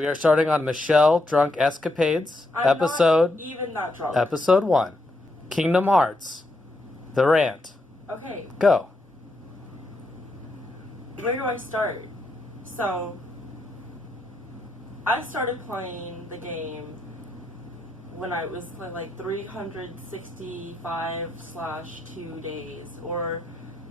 We are starting on Michelle Drunk Escapades, I'm episode not even that drunk. episode 1. Kingdom Hearts. The Rant. Okay, Go. where do I start? So, I started playing the game when I was like 365/2 days, or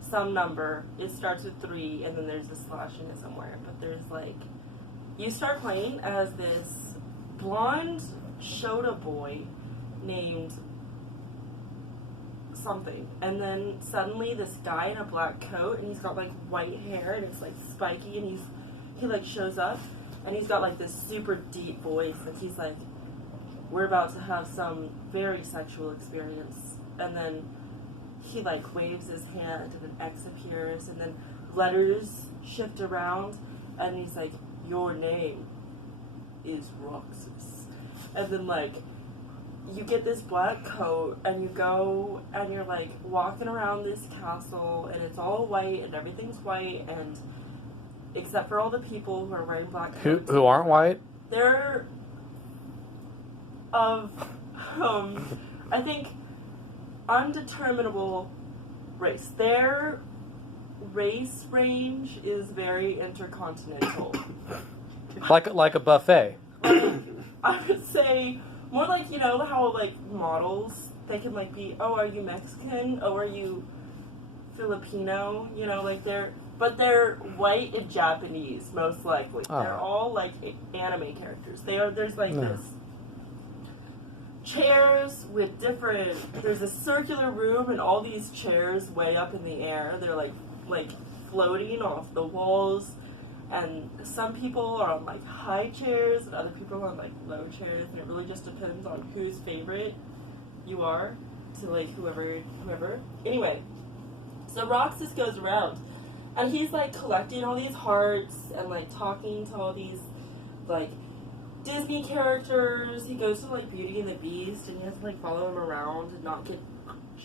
some number. It starts with 3 and then there's a slash in it somewhere. But there's like, you start playing as this blonde Shota boy named something, and then suddenly this guy in a black coat, and he's got like white hair and it's like spiky, and he like shows up, and he's got like this super deep voice, and he's like, we're about to have some very sexual experience, and then he like waves his hand and an X appears, and then letters shift around, and he's like, your name is Roxas, and then like you get this black coat, and you go, and you're like walking around this castle, and it's all white, and everything's white, and except for all the people who are wearing black coats. Who aren't white? They're of, I think, undeterminable race. Their race range is very intercontinental. Like a buffet. Like, I would say more like, you know how like models, they can like be, oh, are you Mexican? Oh, are you Filipino? You know, like they're white and Japanese, most likely. Oh. They're all like anime characters. There's like this chairs with different, there's a circular room, and all these chairs way up in the air. They're like floating off the walls. And some people are on like high chairs, and other people are on like low chairs, and it really just depends on whose favorite you are to like whoever. Anyway, so Roxas goes around, and he's like collecting all these hearts and like talking to all these like Disney characters. He goes to like Beauty and the Beast, and you have to like follow him around and not get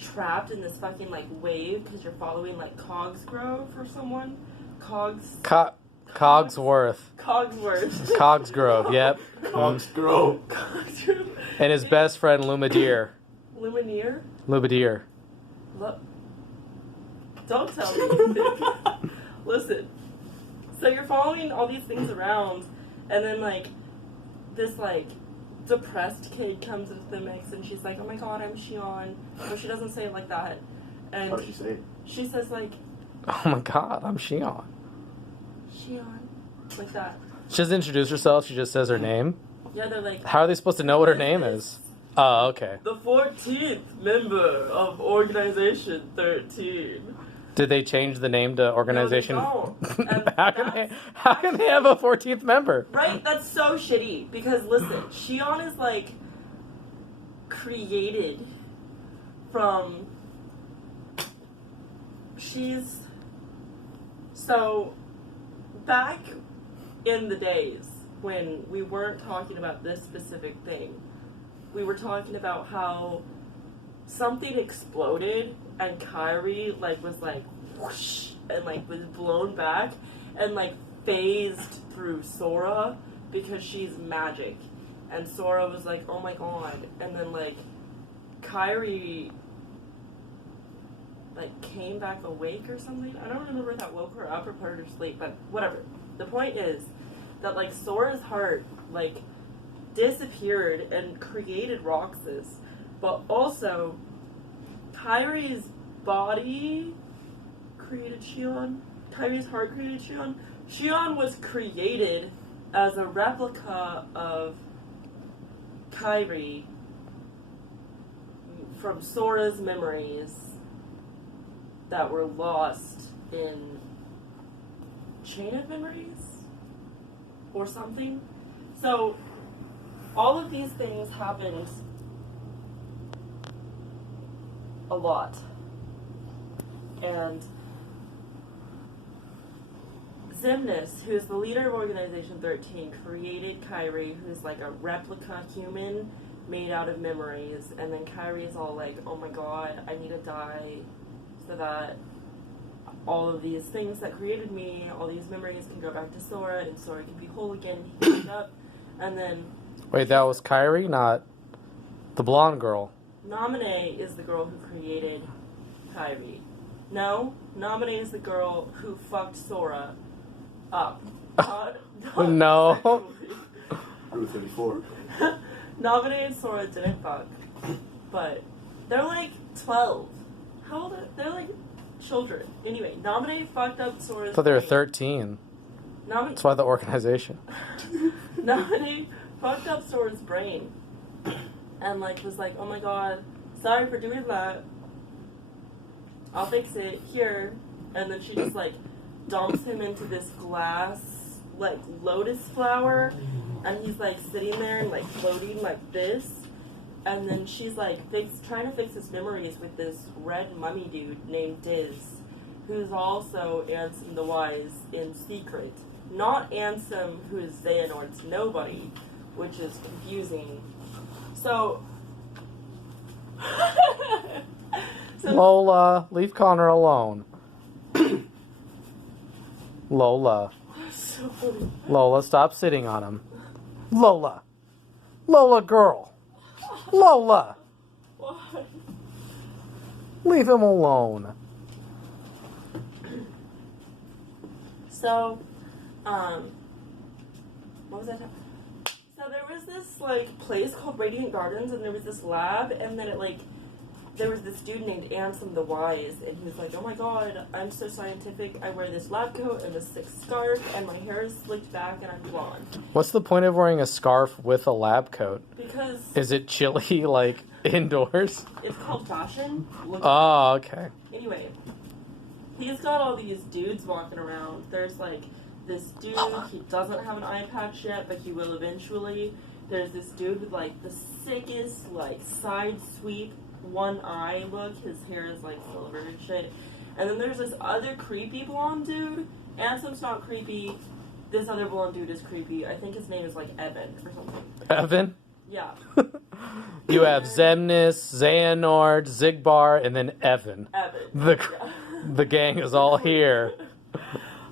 trapped in this fucking like wave because you're following like Cogsgrove or someone. Cogsworth. Cogsgrove, yep. Cogsgrove. And his best friend, Lumideer. Lumineer? Lumideer. Don't tell me. Listen. So you're following all these things around, and then like this like depressed kid comes into the mix, and she's like, oh my god, I'm Shion. But she doesn't say it like that. And How does she say it? she says like, Oh my god, I'm Shion. Shion. Like that. She doesn't introduce herself, she just says her name. Yeah, they're like, How are they supposed to know what her name is? Oh, okay. the 14th member of Organization 13. Did they change the name to Organization? No, they don't. And How can they have a 14th member? Right? That's so shitty. Because listen, Shion is like created from. So back in the days when we weren't talking about this specific thing, we were talking about how something exploded and Kairi like was like whoosh and like was blown back and like phased through Sora because she's magic, and Sora was like, oh my god, and then like Kairi like came back awake or something. I don't remember if that woke her up or put her to sleep, but whatever. The point is that like Sora's heart like disappeared and created Roxas, but also Kairi's body created Shion. Kairi's heart created Shion. Shion was created as a replica of Kairi from Sora's memories that were lost in Chain of Memories or something. So all of these things happened a lot. And Xemnas, who's the leader of Organization 13, created Kairi, who's like a replica human made out of memories. And then Kairi is all like, oh my god, I need to die so that all of these things that created me, all these memories can go back to Sora, and Sora can be whole again, and he can wake up. And then Wait, that was Kyrie, not the blonde girl. Nominee is the girl who created Kyrie. No, Nominee is the girl who fucked Sora up. No. Rule 34. Nominee and Sora didn't fuck, but they're like 12. How old are they're like children. Anyway, Nominee fucked up Sora's I thought they were brain. 13. That's why the organization. Nominee fucked up Sora's brain. And like was like, oh my god, sorry for doing that. I'll fix it here. And then she just like dumps him into this glass like lotus flower, and he's like sitting there and like floating like this. And then she's like trying to fix his memories with this red mummy dude named Diz, who's also Ansem the Wise in secret. Not Ansem, who is Xehanort's nobody, which is confusing. So Lola, leave Connor alone. Lola. so funny. Lola, stop sitting on him. Lola. Lola, girl. Lola. What? Leave him alone. So, what was I talking? So there was this like place called Radiant Gardens, and there was this lab, and then there was this dude named Ansem the Wise, and he was like, oh my god, I'm so scientific, I wear this lab coat and this thick scarf, and my hair is slicked back, and I'm blonde. What's the point of wearing a scarf with a lab coat? Because Is it chilly, like, indoors? it's called fashion. Oh, okay. Anyway, he's got all these dudes walking around. There's like this dude, he doesn't have an eye patch yet, but he will eventually. There's this dude with like the sickest, like, side sweep, one eye look. His hair is like silver and shit. And then there's this other creepy blonde dude. Ansem's not creepy. This other blonde dude is creepy. I think his name is like Evan or something. Evan? Yeah. You have Xemnas, Xehanort, Zigbar, and then Evan. Evan. The gang is all here.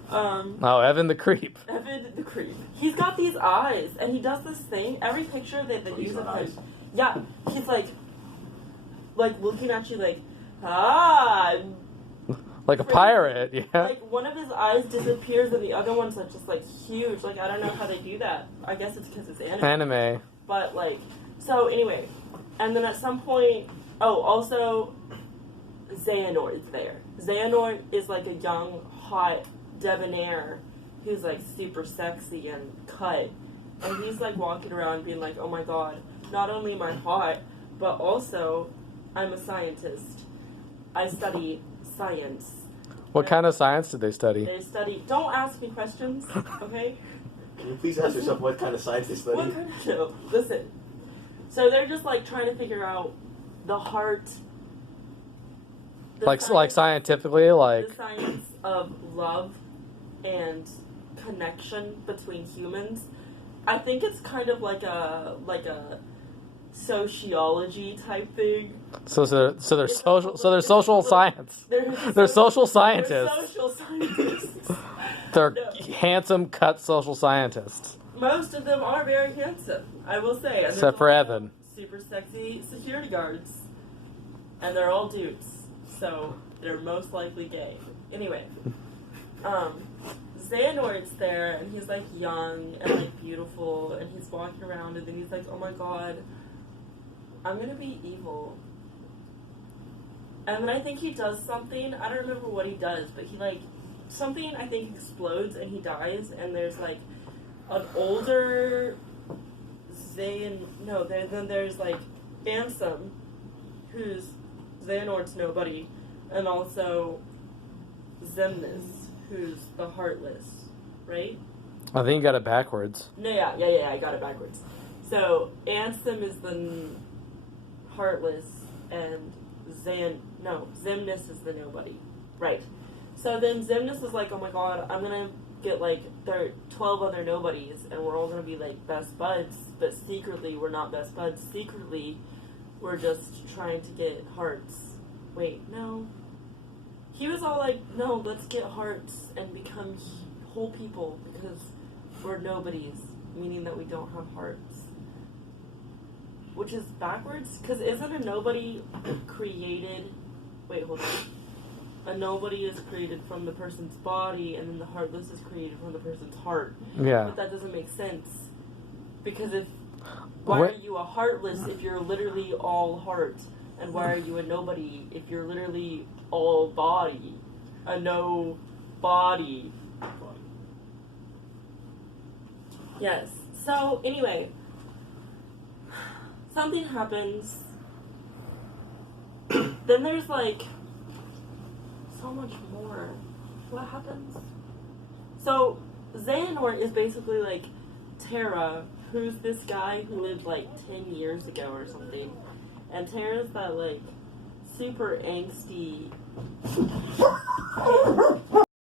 Oh, Evan the creep. Evan the creep. He's got these eyes, and he does this thing. Every picture that they use of him, yeah, he's like looking at you like, ah. Like a pirate, yeah. Like one of his eyes disappears, and the other one's like just like huge. Like I don't know how they do that. I guess it's because it's Anime. But like, so anyway, and then at some point, also, Xehanort is there. Xehanort is like a young, hot debonair who's like super sexy and cut, and he's like walking around being like, oh my god, not only am I hot, but also I'm a scientist. I study science. What kind of science did they study? They study. Don't ask me questions, okay? Can you please ask yourself what kind of science they study? What kind of show? Listen. So they're just like trying to figure out the heart. Like scientifically, like the science of love and connection between humans. I think it's kind of like a sociology type thing. So they're social science. They're social scientists. They're social scientists. They're handsome, cut social scientists. Most of them are very handsome, I will say. And Except for Evan. Super sexy security guards. And they're all dudes. So they're most likely gay. Anyway. Xehanort's there, and he's like young and like beautiful, and he's walking around, and then he's like, oh my god, I'm gonna be evil. And then I think he does something, I don't remember what he does, but he like, something I think explodes and he dies, and there's like an older then there's like Ansem, who's Xehanort's nobody, and also Xemnas, who's the Heartless, right? I think you got it backwards. No, yeah, I got it backwards. So Ansem is the Heartless, and Xemnas is the nobody, right? So then Xemnas is like, oh my god, I'm gonna get like 12 other nobodies, and we're all gonna be like best buds, but secretly we're not best buds. Secretly, we're just trying to get hearts. Wait, no. He was all like, no, let's get hearts and become whole people because we're nobodies. meaning that we don't have hearts. Which is backwards, because isn't a nobody created... Wait, hold on. A nobody is created from the person's body, and then the heartless is created from the person's heart. Yeah. But that doesn't make sense. Because why are you a heartless if you're literally all heart? And why are you a nobody if you're literally all body? A no body. Yes. So, anyway. Something happens. Then there's like so much more. What happens? So Xehanort is basically like Terra, who's this guy who lived like 10 years ago or something. And Terra's that like super angsty